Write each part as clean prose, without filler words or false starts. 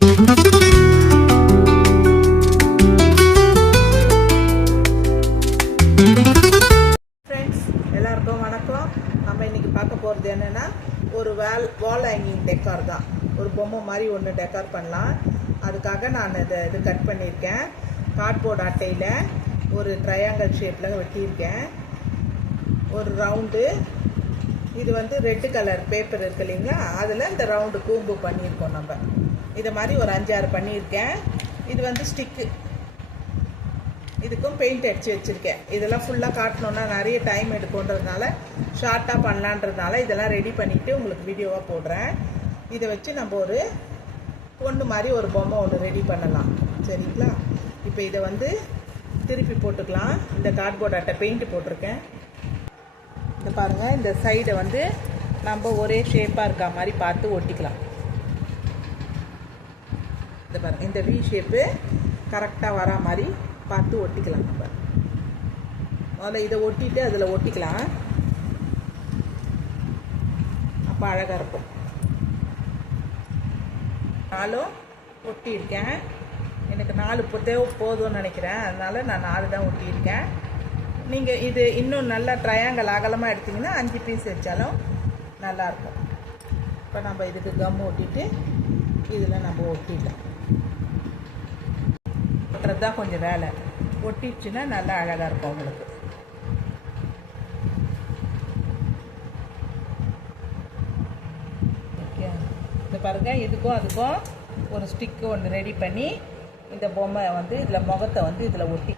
Friends எல்லாருக்கும் வணக்கம். நம்ம இன்னைக்கு பார்க்க போகிறது என்னென்னா ஒரு வால் ஹேங்கிங் டெக்கார் தான். ஒரு பொம்மை மாதிரி ஒன்று டெக்கார் பண்ணலாம். அதுக்காக நான் இது கட் பண்ணியிருக்கேன். கார்ட்போர்ட் அட்டையில் ஒரு ட்ரையாங்கிள் ஷேப்பில் வெட்டியிருக்கேன். ஒரு ரவுண்டு இது வந்து ரெட்டு கலர் பேப்பர் இருக்கு இல்லைங்களா, அதில் இந்த ரவுண்டு கூம்பு பண்ணியிருக்கோம். நம்ம இதை மாதிரி ஒரு 5-6 பண்ணியிருக்கேன். இது வந்து ஸ்டிக்கு, இதுக்கும் பெயிண்ட் அடித்து வச்சுருக்கேன். இதெல்லாம் ஃபுல்லாக காட்டணுன்னா நிறைய டைம் எடுக்குன்றதுனால ஷார்ட்டாக பண்ணலான்றதுனால இதெல்லாம் ரெடி பண்ணிவிட்டு உங்களுக்கு வீடியோவாக போடுறேன். இதை வச்சு நம்ம ஒரு பொண்ணு மாதிரி ஒரு பொம்மை ஒன்று ரெடி பண்ணலாம். சரிங்களா? இப்போ இதை வந்து திருப்பி போட்டுக்கலாம். இந்த கார்ட்போர்ட் அட்டை பெயிண்ட் போட்டிருக்கேன். இந்த பாருங்கள், இந்த சைடை வந்து நம்ம ஒரே ஷேப்பாக இருக்கா மாதிரி பார்த்து ஒட்டிக்கலாம். இந்த பாருங்கள், இந்த வி ஷேப்பு கரெக்டாக வரா மாதிரி பார்த்து ஒட்டிக்கலாம். நம்ம முதல்ல இதை ஒட்டிட்டு அதில் ஒட்டிக்கலாம். அப்போ அழகாக இருக்கும். 4 ஒட்டியிருக்கேன். எனக்கு 4 போதும்னு நினைக்கிறேன். அதனால் நான் 4 தான் ஒட்டியிருக்கேன். நீங்கள் இது இன்னும் நல்லா ட்ரையாங்கிள் அகலமாக எடுத்திங்கன்னா 5 பீஸ் வச்சாலும் நல்லாயிருக்கும். இப்போ நம்ம இதுக்கு கம் ஒட்டிட்டு இதில் நம்ம ஒட்டிடலாம். ஒட்டுறது தான் கொஞ்சம் வேலை. ஒட்டிடுச்சுன்னா நல்லா அழகாக இருக்கும் உங்களுக்கு. ஓகே, இந்த பாருங்கள், இதுக்கும் அதுக்கும் ஒரு ஸ்டிக்கு ஒன்று ரெடி பண்ணி இந்த பொம்மை வந்து இதில் முகத்தை வந்து இதில் ஒட்டி,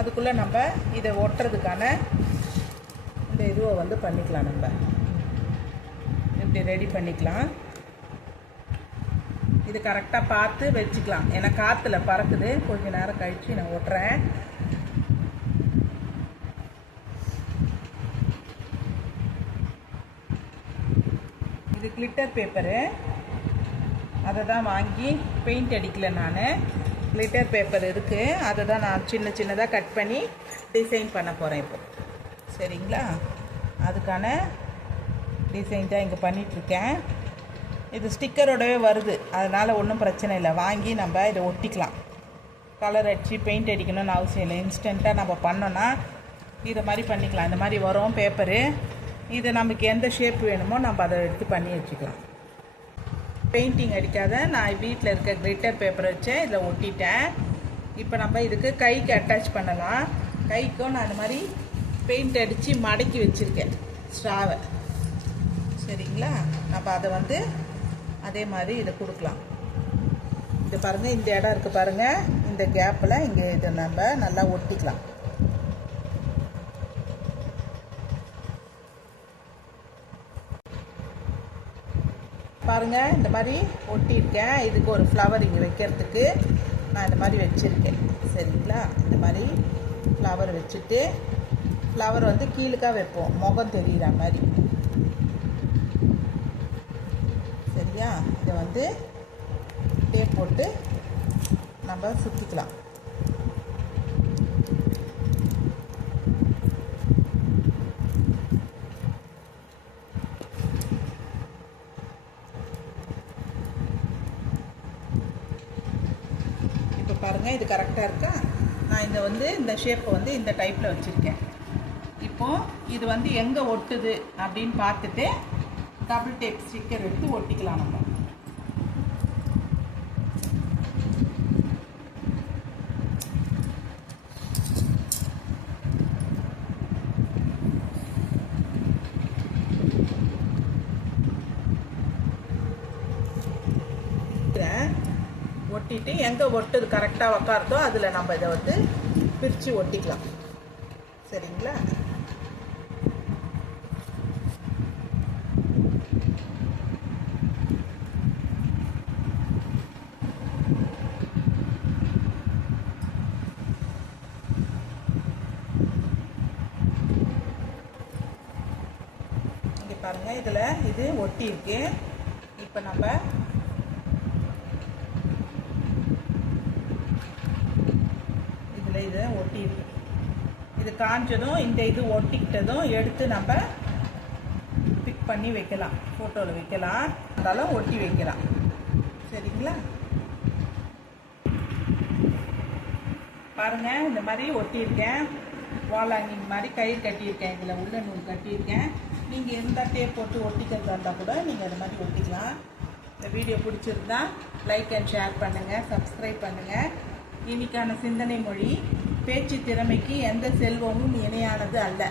அதுக்குள்ளே நம்ம இதை ஒட்டுறதுக்கான இந்த இதுவை வந்து பண்ணிக்கலாம். நம்ம இப்படி ரெடி பண்ணிக்கலாம். இது கரெக்டாக பார்த்து வச்சுக்கலாம். ஏன்னா காற்றுல பறக்குது. கொஞ்சம் நேரம் கழித்து நான் ஒட்டுறேன். இது கிளிட்டர் பேப்பரு, அதை தான் வாங்கி பெயிண்ட் அடிக்கல. நான் கிளிட்டர் பேப்பர் இருக்குது, அதை தான் நான் சின்னதாக கட் பண்ணி டிசைன் பண்ண போகிறேன் இப்போ. சரிங்களா? அதுக்கான டிசைன் தான் இங்கே பண்ணிகிட்ருக்கேன். இது ஸ்டிக்கரோடவே வருது, அதனால் ஒன்றும் பிரச்சனை இல்லை. வாங்கி நம்ம இதை ஒட்டிக்கலாம். கலர் அடித்து பெயிண்ட் அடிக்கணும்னு அவசியம் இல்லை. இன்ஸ்டண்ட்டாக நம்ம பண்ணோன்னா இதை மாதிரி பண்ணிக்கலாம். இந்த மாதிரி வரும் பேப்பரு. இது நமக்கு எந்த ஷேப் வேணுமோ நம்ம அதை எடுத்து பண்ணி வச்சுக்கலாம். பெயிண்டிங் அடிக்காத நான் வீட்டில் இருக்க கிளிட்டர் பேப்பர் வச்சு இதில் ஒட்டிட்டேன். இப்போ நம்ம இதுக்கு கைக்கு அட்டாச் பண்ணலாம். கைக்கும் நான் அந்த மாதிரி பெயிண்ட் அடித்து மடக்கி வச்சுருக்கேன் ஸ்ட்ராவை. சரிங்களா? நம்ம அதை வந்து அதே மாதிரி இதை கொடுக்கலாம். இது பாருங்கள், இந்த இடம் இருக்குது பாருங்கள், இந்த கேப்பில் இங்கே இதை நம்ம நல்லா ஒட்டிக்கலாம். பாருங்கள், இந்த மாதிரி ஒட்டியிருக்கேன். இதுக்கு ஒரு ஃப்ளவர் இங்கே வைக்கிறதுக்கு நான் இந்த மாதிரி வச்சுருக்கேன். சரிங்களா? இந்த மாதிரி ஃப்ளவர் வச்சுட்டு, ஃப்ளவர் வந்து கீழுக்காக வைப்போம், முகம் தெரிகிற மாதிரி. சரியா? இதை வந்து டேப் போட்டு நம்ம சுற்றிக்கலாம். பாருங்கள், இது கரெக்டாக இருக்கா? நான் இதை வந்து இந்த ஷேப்பை வந்து இந்த டைப்பில் வச்சுருக்கேன். இப்போது இது வந்து எங்கே ஒட்டுது அப்படின்னு பார்த்துட்டு டபுள் டேப் ஸ்டிக்கர் எடுத்து ஒட்டிக்கலாம். நம்ம ஒட்டிட்டு எங்கே ஒட்டுது கரெக்டாக உக்காருதோ அதில் நம்ம இதை வந்து பிரித்து ஒட்டிக்கலாம். சரிங்களா? இங்கே பாருங்கள், இதில் இது ஒட்டி இருக்கு. இப்போ நம்ம இதை ஒட்டியிருக்கு. இது காஞ்சதும் இந்த இது ஒட்டிக்கிட்டதும் எடுத்து நம்ம பிக் பண்ணி வைக்கலாம், ஃபோட்டோவில் வைக்கலாம், அதெல்லாம் ஒட்டி வைக்கலாம். பாருங்கள், இந்த மாதிரி ஒட்டியிருக்கேன். வால் ஹேங்கிங் மாதிரி கயிறு கட்டியிருக்கேன். இதில் உள்ள நூல் கட்டியிருக்கேன். நீங்கள் எந்த டேப் போட்டு ஒட்டிக்கிறதா இருந்தால் கூட நீங்கள் அது மாதிரி ஒட்டிக்கலாம். இந்த வீடியோ பிடிச்சிருந்தா லைக் அண்ட் ஷேர் பண்ணுங்கள், சப்ஸ்கிரைப் பண்ணுங்கள். இன்னைக்கான சிந்தனை மொழி, பேச்சு திறமைக்கு எந்த செல்வமும் இணையானது அல்ல.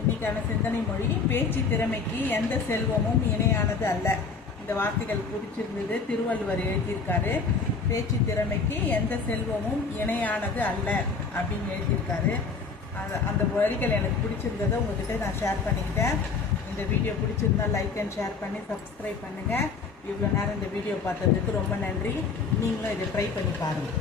இன்னைக்கான சிந்தனை மொழி, பேச்சு திறமைக்கு எந்த செல்வமும் இணையானது அல்ல. இந்த வார்த்தைகள் பிடிச்சிருந்தது. திருவள்ளுவர் எழுதியிருக்காரு. பேச்சு திறமைக்கு எந்த செல்வமும் இணையானது அல்ல அப்படின்னு எழுதியிருக்காரு. அந்த வரிகள் எனக்கு பிடிச்சிருந்ததை உங்கள்கிட்ட நான் ஷேர் பண்ணிக்கிட்டேன். இந்த வீடியோ பிடிச்சிருந்தா லைக் அண்ட் ஷேர் பண்ணி சப்ஸ்கிரைப் பண்ணுங்கள். இவ்வளோ நேரம் இந்த வீடியோ பார்த்ததுக்கு ரொம்ப நன்றி. நீங்களும் இதை ட்ரை பண்ணி பாருங்கள்.